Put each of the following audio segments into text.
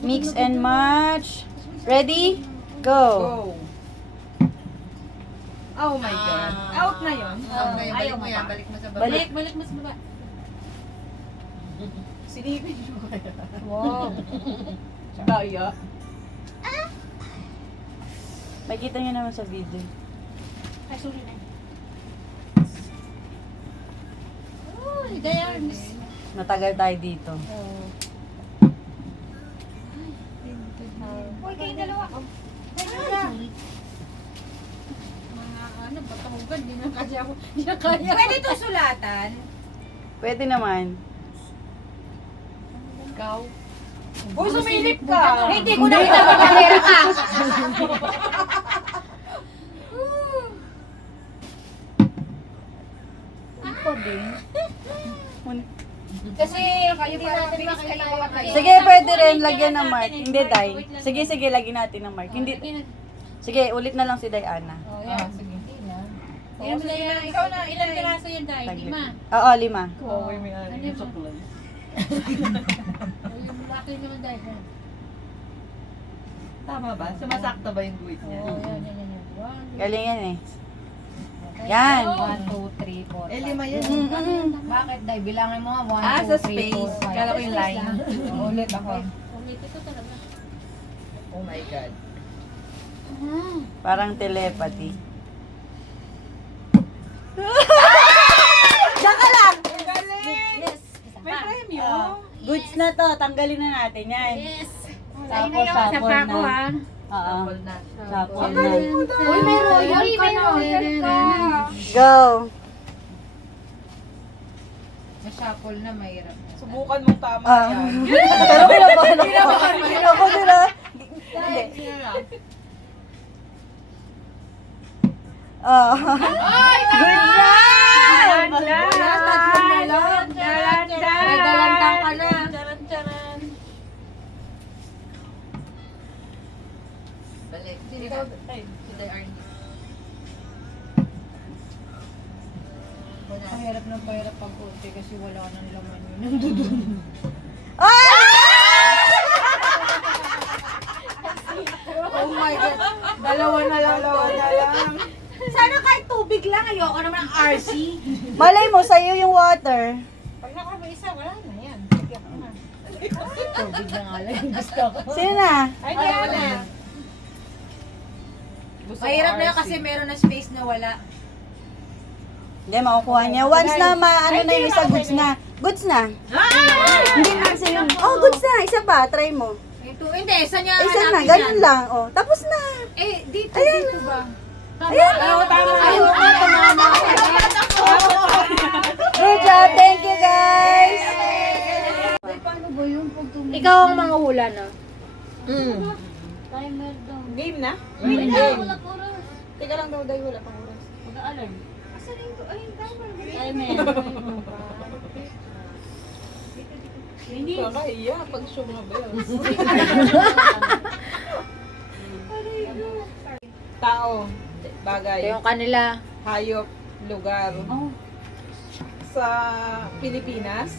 Mix and match. Ready? Go. Go. Oh my God. Out na yun. Balik mo yan, balik mo sa baba. Balik. Mo sa baba. Silipin mo kaya. Wow. Daya. Makita niyo naman sa video. Ay, sorry na. Uy, Diarms. Matagal tayo dito. Uy, kayo dalawa. Sorry. Mga ano, patahugan, di na kaya ako. Di na kaya. Pwede to sulatan. Pwede naman. Ikaw. Uy, sumilip ka. Hindi ko nakita magkakera ka. Ako din. Kasi kayo para fix kayo kayo. Sige, pwede rin. Lagyan ng mark. Hindi, Day. Sige, lagyan natin ng mark. Hindi. Sige, ulit na lang si Diana. Oh, yan. Sige. Ilan mo yan? Ikaw na, Ilang piraso yan, Day? Taglit. 5. Oo, 5. Oo, may Ano ano yun? suklay. Yung laki naman, Day. Tama ba? Sumasakto ba yung guhit niya? Oh, yan. Galing yan eh. Yan. 1, 2, 3, 4, 5. Eh, 5 yan. Bakit, Day? Bilangin mo nga. 1, Ah, 2, sa 3, space. 4, 5. Kala ko yung line. Ulit ako. Ulit ito talaga. Oh my God. Parang telepathy. Yes. May premyo. Goods na to. Tanggalin na natin yan. Yes. Tapos, sapol na. Oo. Sample na. Sapol na. Uy, may royal ka na. Go. Mashuffle na, mahirap. Subukan mong tama Ah. yan. Pero kinabahan ako. Kinabahan nila. Hindi. Ah. Good job! May dalantang ka na. Balik. Ikaw, Si Diarnie. Pahirap pag konti kasi wala nang laman yun. Nandudun. Oh my God. Dalawa na lang. Sana kahit tubig lang. Ayoko naman ng RC. Malay mo, sa'yo yung water. Pag nakaba-isa, wala na yan. Sige ako na. Tubig na nga lang yung gusto ko. Sino na? Ay, Diana. Mahirap na yun kasi meron na space na wala. Hindi, makukuha niya. Once na ano na yung isa, goods na. Goods na. Hindi na sa'yo. Oh, goods na. Isa pa, try mo. Ito, hindi. Isa niya Isa na, hanapin ganun yan. lang. Oh, tapos na. Eh, dito, Ayan dito na. ba? Ayan. Ayaw ka tumama. Good job. Thank you, guys. Paano ba yun pag tumama? Ikaw ang mga hula na. Timer daw. Game na? Wala oras. Teka lang daw, dahil wala pang oras. Mag-alarm. Asan yung timer? Kakahiya pag show na bells. Tao, bagay, Ito yung kanila. hayop, lugar. Oh. Sa Pilipinas,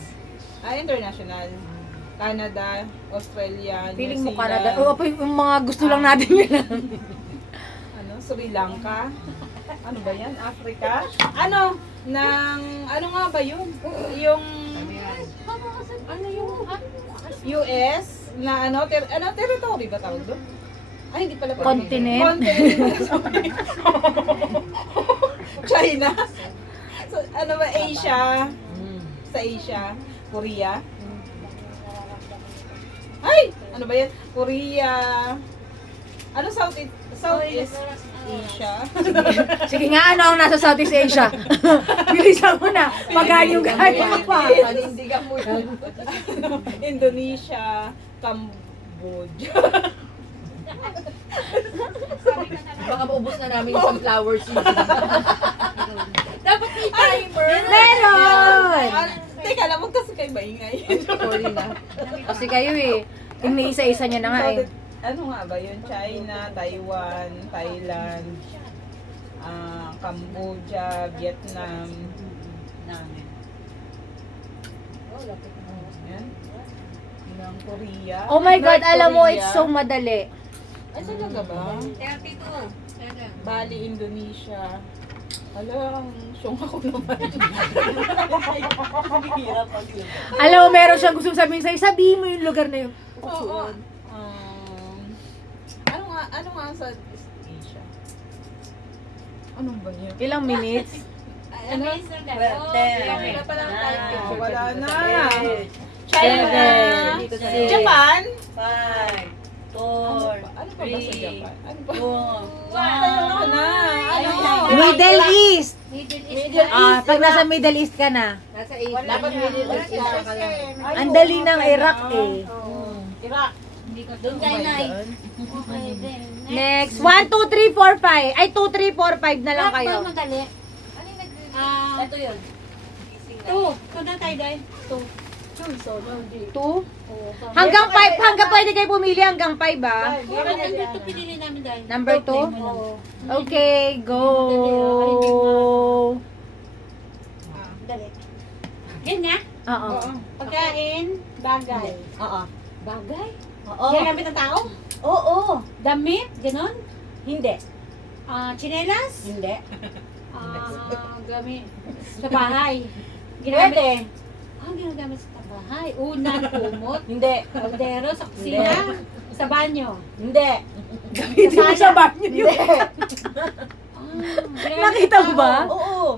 international. Canada, Australia, Feeling New mo Zealand, Canada. O, yung mga gusto lang natin yun. Sri Lanka. Ano ba yan? Africa? Ano? Ano nga ba yun? Yung Ano yung... US na territory ba tawag doon? Ay, hindi pala. Continent? Continent. China. So, ano ba, Asia? Sa Asia. Korea. Ay! Ano ba yan? Korea. Ano Southeast Asia? Sige nga, ano ang nasa Southeast Asia? Bilisan mo na. Magaling gaya pa. Panindigan mo yun. Indonesia, Cambodia. Baka maubos na namin yung sunflower season. Dapat may timer. Meron! Teka lang, huwag kasi kayo maingay. Sorry na. Kasi kayo eh. Iniisa-isa niya na nga eh. Ano nga ba yun? China, Taiwan, Thailand, Cambodia, Vietnam. Yan. ng Korea. Oh my God, North alam mo, Korea. it's so madali. Ay, talaga ba? 32. Bali, Indonesia. Hala, ang syong ako naman. Hirap ang Alam mo, meron siyang gusto sabihin sa'yo, sabihin mo yung lugar na yun. Oo. Ano nga ang Southeast Asia? Anong ba yun? Ilang minutes? Ano? Wala pa lang tayo. Wala na. China. Six. Japan? 5, 4, Ano pa ba sa Japan? Ano ba? 2, Ano na? Ano? Middle East. Middle Ah, pag nasa Middle East ka na. Nasa 8. Dapat Middle East ka lang. Ang dali ng Iraq eh. Iraq. Doon kayo na eh. Next, 1, 2, 3, 4, 5. Ay, 2, 3, 4, 5 na lang kayo. Madali. Ito yun. 2 na tayo dahil. 2? Hanggang 5, hanggang pwede kayo pumili hanggang 5 ba? Ito pinili namin dahil. Number 2? Okay, go! Dali. Yan nga. Oo. Pagkain, bagay. Oo. Bagay? Oo. Ginamit ng tao? Oo. Damit? Ganon? Hindi. Chinelas? Hindi. Gamit sa bahay. Pwede. Ginagamit sa bahay. Unan, kumot, Hindi. kaldero, sa kusina, sa banyo. Hindi. Hindi mo sa banyo yun. Ginagamit Nakita mo sa ba? tao. Oo.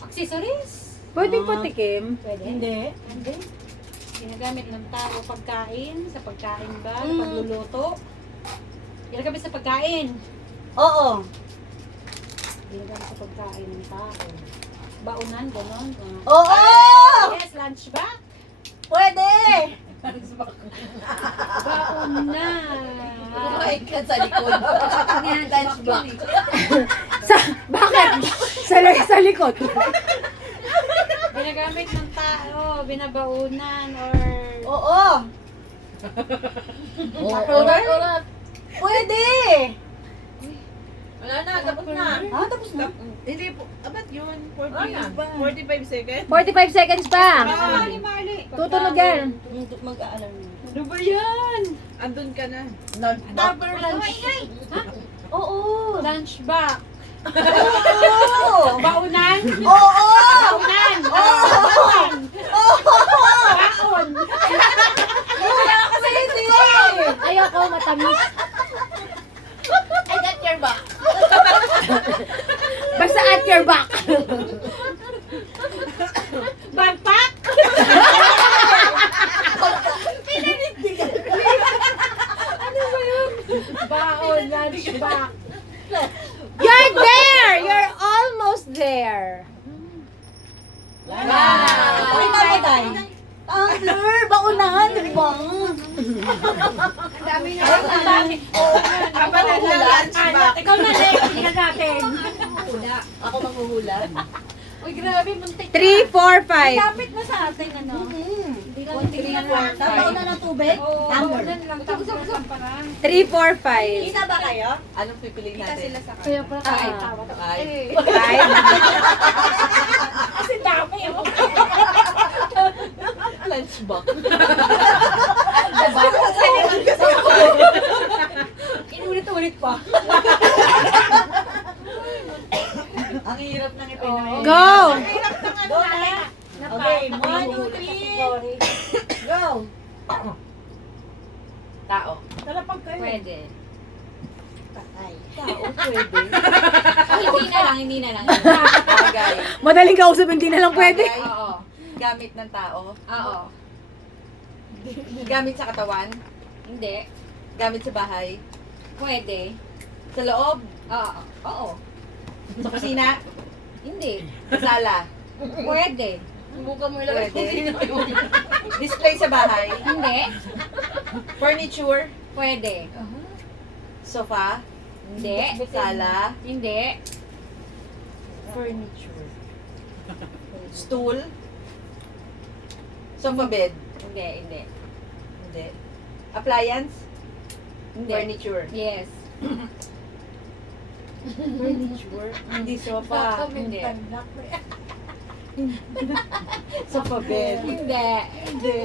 Accessories? Pwede patikim. Pwede. Hindi. Hindi. Ginagamit ng tao pagkain, sa pagkain ba, Mm. pagluluto. Ginagamit sa pagkain. Oo. Ginagamit sa pagkain ng tao. Baunan, ganon. Oo! Yes, lunch bag. Pwede! Baunan. ka sa likod. Lunch box. Bakit? Sa likod. Ginagamit ng tao, binabaunan, or... Oo. Pwede! Wala na, tapos na. Ah, tapos na. Hindi po. Abat yun. 45 seconds. 45 seconds pa. Mali. Tutunog yan. Mag-aalam mo. Ano ba yan? Andun ka na. Number lunch. Oo. Lunch bag. Oo. Baunan. Oo. Baunan. Oo. Baon. Wala kasi hindi. Ayoko, matamis. I got your back. Basta at your back. Backpack. Baon, lunch bag. You're there! You're almost there. Wow. Uy, mamatay. Tumbler, baunahan, di ba? Ang dami. Abat na lunch back. Ikaw na, Lex. Tingnan natin. Ako manghuhula. Uy, grabe, muntik 3, 4, 5. Lapit na sa atin, ano? Hindi na tingnan natin. Tabaw na ng tubig? Oo, Tumbler. baunan lang. Tapos lang parang. 3, 4, 5. Isa ba kayo? Anong pipiliin natin? Kaya pala tayo Ah. tawa. Ay. Kasi dami ako. Lunch box. Inulit-ulit pa. Ang hirap ng ipinay. Go! Go na. Okay, 1, 2, 3. Go. Tao. Talapag kayo. Pwede. Patay. Tao, pwede. Hindi na lang. Bagay. Madaling kausap, hindi na lang pwede. Bagay. Oo. Gamit ng tao. Oo. Gamit sa katawan. Hindi. Gamit sa bahay. Pwede. Sa loob. Oo. Oo. Sa kusina. Hindi. Sa sala. Pwede. Pwede. Display sa bahay. Hindi. Furniture. Pwede. Sofa. Hindi. Sala. Hindi. Furniture. Stool. Sofa bed. Hindi. Hindi. Hindi. Appliance. Hindi. Furniture. Yes. Furniture. Hindi sofa. Hindi. Sofa bed. Hindi. Hindi.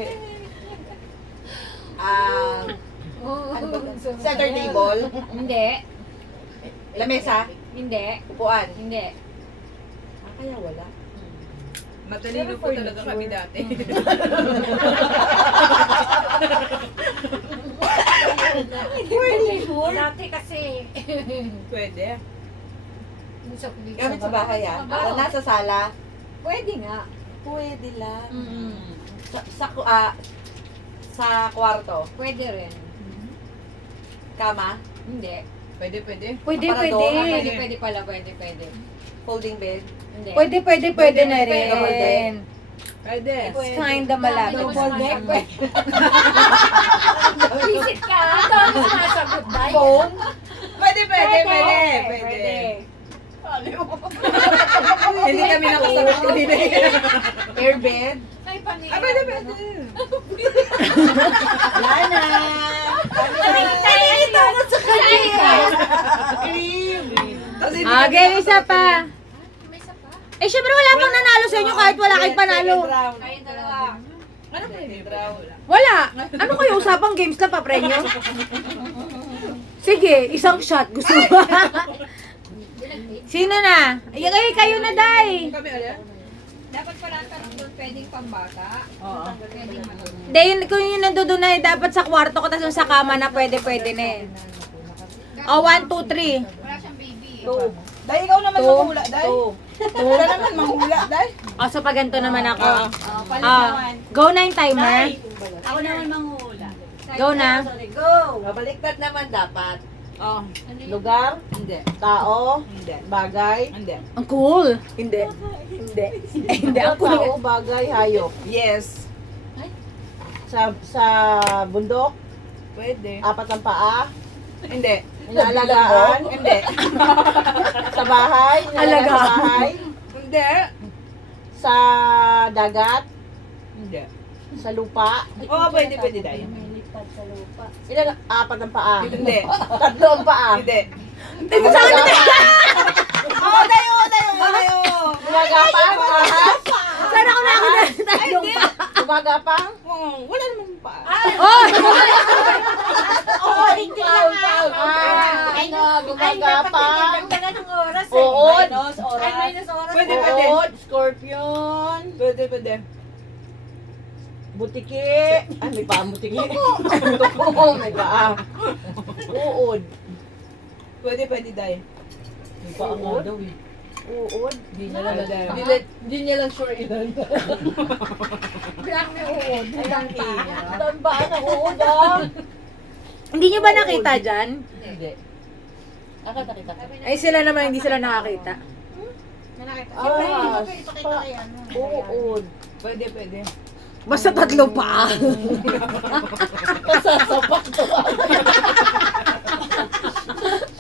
Ano ba? Center table? Hindi. Lamesa? Hindi. Upuan? Hindi. Kaya wala. Matalino po talaga kami dati. Dati kasi. Pwede. Gamit sa bahay Nasa sala? Pwede nga. Pwede lang. Mm. Sa kwarto? Pwede rin. Kama? Hindi. Pwede. Pwede, Aparador? Pwede pala, pwede. Folding bed? Hindi. Pwede na Double deck? rin. Pwede. Kinda malapit. Double deck, Visit ka. Ito ang sumasagot, Day. Phone? Pwede. Hindi kami nakasagot kanina. Airbed? Ay, panira. Pwede. Wala na! Nakikita ko sa kanya. Cream! Kasi Game, isa pa. May isa pa. Eh, syempre wala pang nanalo sa inyo kahit wala kayong panalo. Kayong dalawa. Ano pwede? Brown. Wala. Ano kayo, usapang games na pa, premyo? Sige, isang shot. Gusto mo? Sino na? Ay, kayo na, Day. Kami ulit? Dapat pala tanong doon, pwedeng pambata. Oo. Pwedeng matulog. Day, kung yung nandoon na, dapat sa kwarto ko, tapos sa kama na pwede na eh. Oh, 1, 2, 3. Wala siyang baby. Dahil ikaw naman manghula, Dahil. Wala naman manghula, Dahil. O, so pag ganito naman ako. Ah. Go na yung timer. Ako naman manghula. Go na. Go! Mabaliktad naman dapat. Oh. Lugar? Hindi. Tao? Hindi. Bagay? Hindi. Ang cool. Hindi. Hindi, ang cool. Tao, bagay, hayop. Yes. Sa bundok? Pwede. Apat ang paa? Hindi. Inaalagaan? Hindi. Sa bahay? Inaalagaan sa bahay? Hindi. Sa dagat? Hindi. Sa lupa? Oo, pwede, Dahil. Ilan? Apat ang paa? Hindi. Tatlo ang paa? Hindi. Oo, tayo! Gumagapang? Ahas? Sana ako na ako na tatlong pa. Gumagapang? Wala naman pa. Oh! Oo, gumagapang? Ng oras eh. Uod? Ay, minus oras. Pwede. Uod? Scorpion? Pwede. Butiki? Ay, may paa butiki? Oo, may paa. Uod? Pwede, Dahil. May paa nga daw eh. Uod? Hindi niya lang, Dahil. Hindi niya lang sure ilan. Bilang may uod. Bilang pa. Saan ba ang uod ah? Hindi nyo ba nakita dyan? Hindi. Nakita. Ay, sila naman, hindi sila nakakita. Nakita. Ah, Ipakita kay ano. uod. Pwede. Basta tatlo pa. Kasasapak to.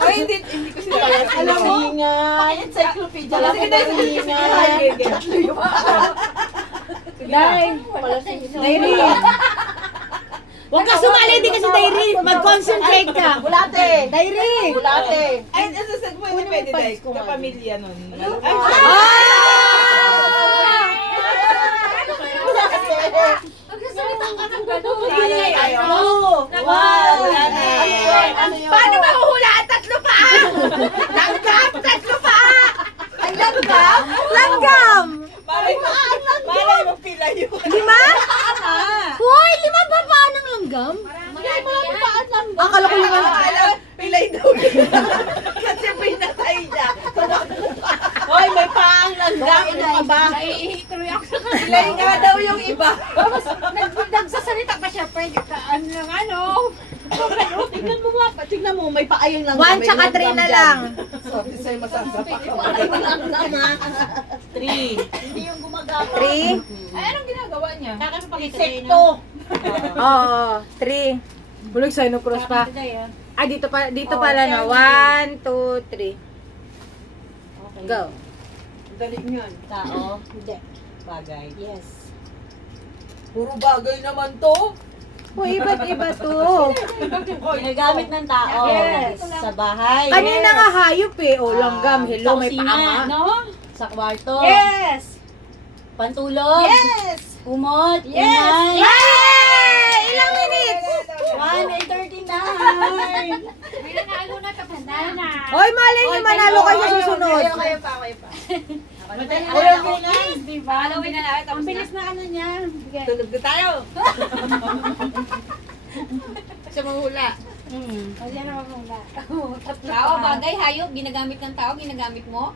Ay, hindi ko sila. Alam mo? Encyclopedia lang. Sige, Dahil. Day. Dairy. Huwag ka sumali, hindi kasi Dairy. Mag-concentrate ka. Bulate. Dairy. Bulate. Ay, nasasag mo yun, pwede, Dahil. Kapamilya nun. Ay, Magsasalita ka ng gano'n. Paano mahuhulaan tatlo pa? Langgam, tatlo pa! Ang langgam? Langgam! malay mo pila yun. 5? Hoy, 5 ba paan ng langgam? Akala ko 5. Pilay daw yun. Kasi pinatay niya. Hoy, may paang langgam. Ano ka ba? Naiituloy ako sa Pilay nga daw yung iba. nagsasalita pa siya. Pwede ka, ano? Tingnan mo nga. Tingnan mo, may paayang langgam. 1 tsaka 3 na lang. Sabi sa'yo masasapak ako. Three. Hindi yung gumagapang. 3? Ay, anong ginagawa niya? Insekto. Oo, 3. Bulag sa cross pa. Ah, dito pala na. 1, 2, 3. Go. Dali niyan. Tao. Hindi. Bagay. Yes. Puro bagay naman to. Uy, iba't iba to. Ginagamit ng tao. Yes. Sa bahay. Kanina nga hayop eh. O, langgam. Hello, may Sa paa kusina, nga. no? Sa kwarto. Yes! Pantulog. Yes! Kumot. Yes! Ingay. Yay! Ilang minutes? Hoy, malay niyo, manalo kayo sa susunod. Kayo pa. Ayaw mo na. Diba? Alawin na natin. Ang bilis na ano niya. Sige. Tulog na tayo. Siya mahula. Kasi ano ba muna? Tao, bagay, hayop, ginagamit ng tao, ginagamit mo.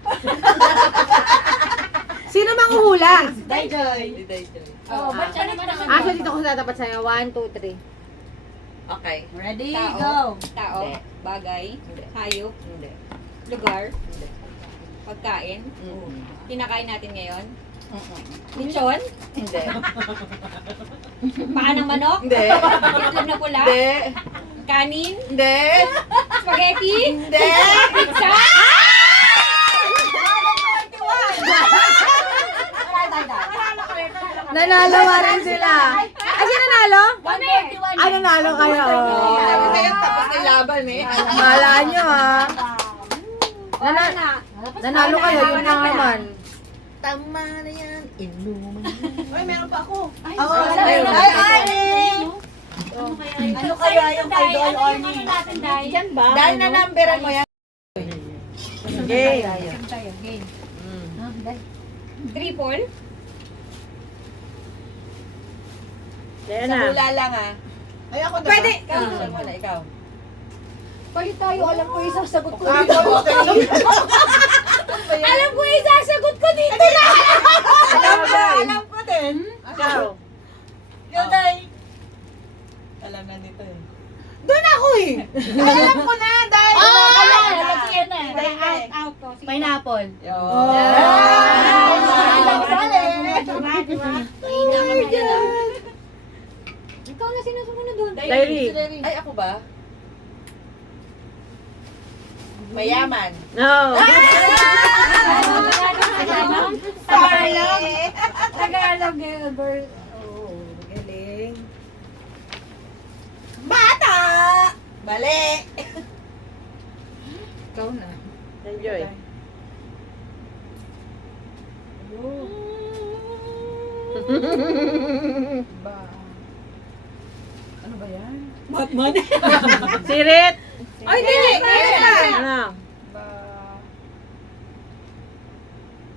Sino mang uhula? Joy. Oo, ba't siya naman naman? Asa dito ko tatapat sa'yo? 1, 2, 3. Okay. Ready, Tao. go! Tao, Hindi. bagay, Hindi. hayop, Hindi. lugar, Hindi. pagkain. Kinakain natin ngayon. Mm-mm. Lechon, Hindi. paa ng manok, Hindi. itlog na pula, Hindi. kanin, Hindi. spaghetti, Hindi. pizza. Nanalo pa rin sila. Ay, sino nanalo? 141. Ay, nanalo kayo. Sabi sa'yo, tapos na laban eh. Mala nyo, ha? Nanalo kayo, yun lang naman. Tama na yan. Inuman. Ay, meron pa ako. Ay, Ano kaya yung kay Doy Ano yung ano natin, Day? Diyan ba? Dahil na numberan mo yan. Game. Tayo, game. Ah, Day. Triple, Yan Sa na. hula lang ah. Ay, ako na Pwede. ba? Ikaw, siya muna, ikaw. Kayo tayo, alam ko yung sasagot ko Ah, dito. Alam ko yung sasagot ko dito. Alam ko din. Ikaw. Ikaw, Day. Alam na nito eh. Doon ako eh. Alam ko na, Day. Sige na. Day, Out, out ko. Sige. Pineapple. Yun. Alam ko sali. Diba? mahina kami dyan ah. Ikaw na sinusunod doon. Diary. Ay, ako ba? Mayaman. No. Tagalog. Tagalog. Oh, galing. Bata! Mali! Ikaw na. Enjoy. Ba? Ano ba yan? Sirit. Ay, dili. Ano? Ba?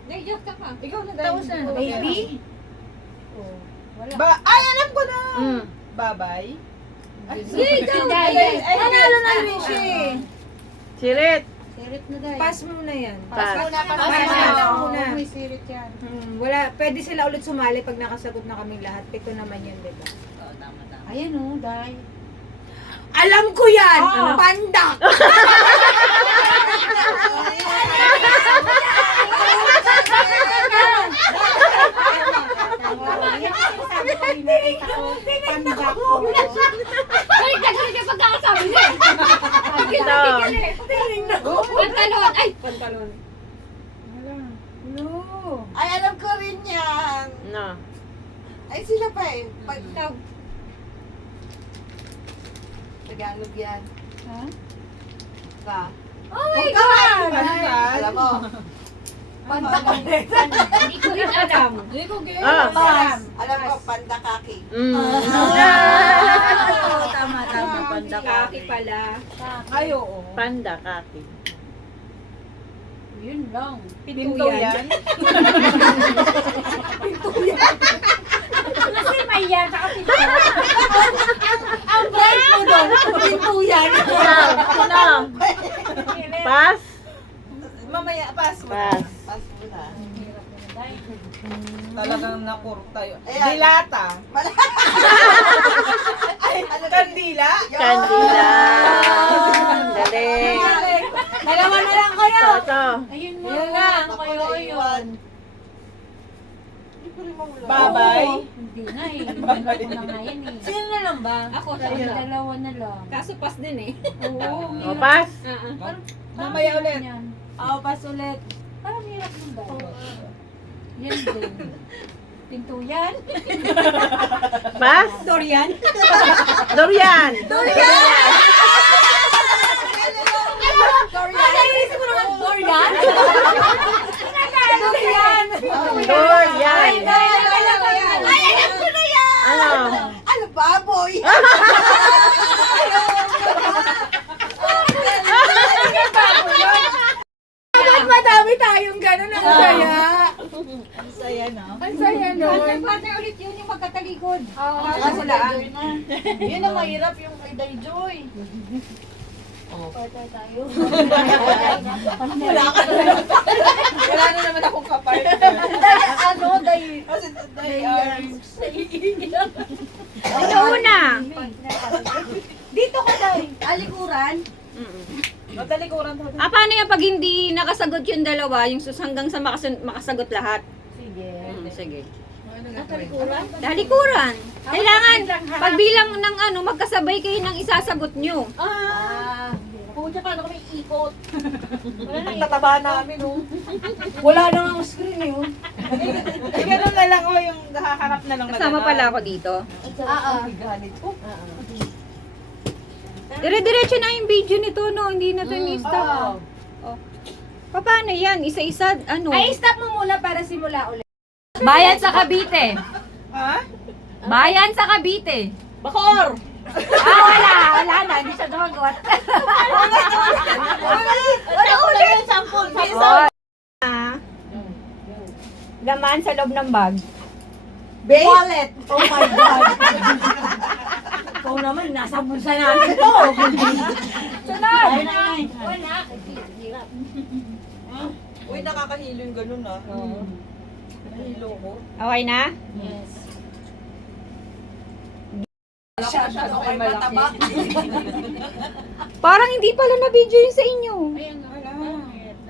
Naiyak ka pa. Ikaw na, Day. Baby? Ba? Ay, alam ko na! Mm. Babay? Ay, Day, Nanalo na rin siya eh. Sirit. Sirit na, Day. Pass mo na yan. Pass. Alam ko na. May sirit yan. Wala, pwede sila ulit sumali pag nakasagot na kaming lahat. Pito naman yan, di ba? Ayan o, Day. Alam ko yan! Pandak! Yan ang sinasabi ko, nakita ko. Pandak ko. Ay, gagawin ka pagkakasabi niya. Ito. Pantalon. Ay, pantalon. No. Ay, alam ko rin yan. No. Ay, sila pa eh. Pag ikaw. Tagalog yan. Ha? Ba? Oh my God! Alam mo. Pandak ko. Hindi ko rin alam. Hindi ko gaya. Ah. Alam ko, pandakaki. Mm. Tama, Panda Kaki pala. Ay, oo. Panda, kaki. Yun lang. Pinto yan. Kasi may yan, saka pinto. Ang bright mo doon, pinto yan. No. Pass. Mamaya, pass mo. Pass. Pass mo na. Hirap na, Day. Talagang nakurok tayo. Ayan. Dilata. Ay, ano Kandila. Kandila. Galing. Dalawa na lang kayo. Ito. Ayun na. Yun na. Ano kayo yun? Hindi ko rin mahula. Babay. Hindi na eh. Ano ko na nga yan eh. Sino na lang ba? Ako, Ayun, siya. dalawa na lang. Kaso pas din eh. Oo, O, pass. Mamaya ulit. Oo, pass ulit. Parang hirap ng dalawa. Yan din. Pinto yan. Pass. Dorian? Dorian. Naisip mo naman, Dorian? Dorian! Dorian. Ay, alam ko na yan! Ano? Ano, baboy? Bago yun! Yan ang mahirap yung kay Dayjoy. Partner tayo. Wala na naman akong kapartner. Ano, Day? Kasi Day Arms. Ikaw una. Dito ka, Day. Alikuran. Matalikuran tayo. Paano yung pag hindi nakasagot yung dalawa, yung hanggang sa makasagot lahat? Sige. Sige. Alikuran? Talikuran. Kailangan, pagbilang ng magkasabay kayo ng isasagot nyo. Pucha, paano kami ikot? Tataba namin, oh. Wala na ang screen eh. Ganun na lang, oh, yung haharap na lang. Kasama pala ako dito. Galit ko. Dire-diretso na yung video nito, no? Hindi na ito ni-stop. Paano yan? Isa-isa, Ay, stop mo muna para simula ulit. Bayan sa Cavite. Ha? Bayan sa Cavite. Bakor! Wala na. Hindi siya dumagot. Ano ulit? Sampol. Laman sa loob ng bag. Wallet. Oh my God. Ikaw naman, nasa bulsa natin to. Sunod! Wala. Hirap. Uy, nakakahilo yung ganun, ah. Nahilo ko. Okay na? Yes. Masyado kayo mataba. Parang hindi pala na-video yun sa inyo. Ayan na.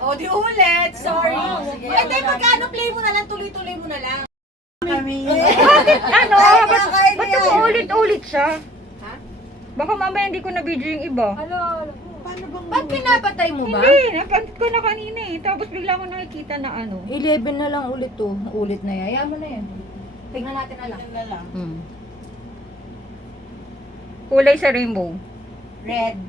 O, di ulit. Sorry. Sige. Hindi, pagkano play mo na lang, tuloy-tuloy mo na lang. Bakit ba't ulit-ulit siya? Baka mamaya hindi ko na-video yung iba. Ba't pinapatay mo ba? Hindi, napanood ko na kanina eh. Tapos bigla ko nakikita na 11 na lang ulit to. Ulit na yan. Hayaan mo na yan. Tignan natin na lang. Yan na lang. Kulay sa rainbow. Red.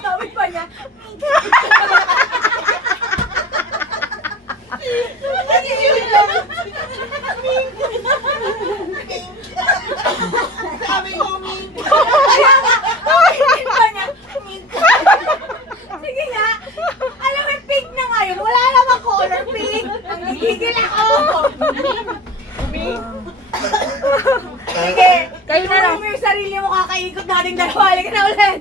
Sabi pa niya. Sabi ko, Ming. Sige nga. Alam mo, pink na ngayon. Wala namang color pink. Ang gigigil ako. Sige. Kayo na lang. Mo yung sarili mo, kakaikot natin dalawa. Halika na ulit.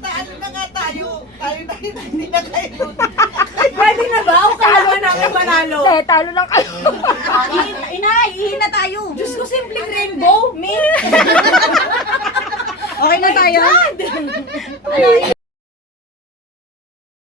Ano na nga tayo? Tayo na hindi na tayo. Pwede na ba? O kalawa namin manalo? Talo lang kayo. Inay, ihin na tayo. Diyos ko, simpleng rainbow. Me. Okay na tayo?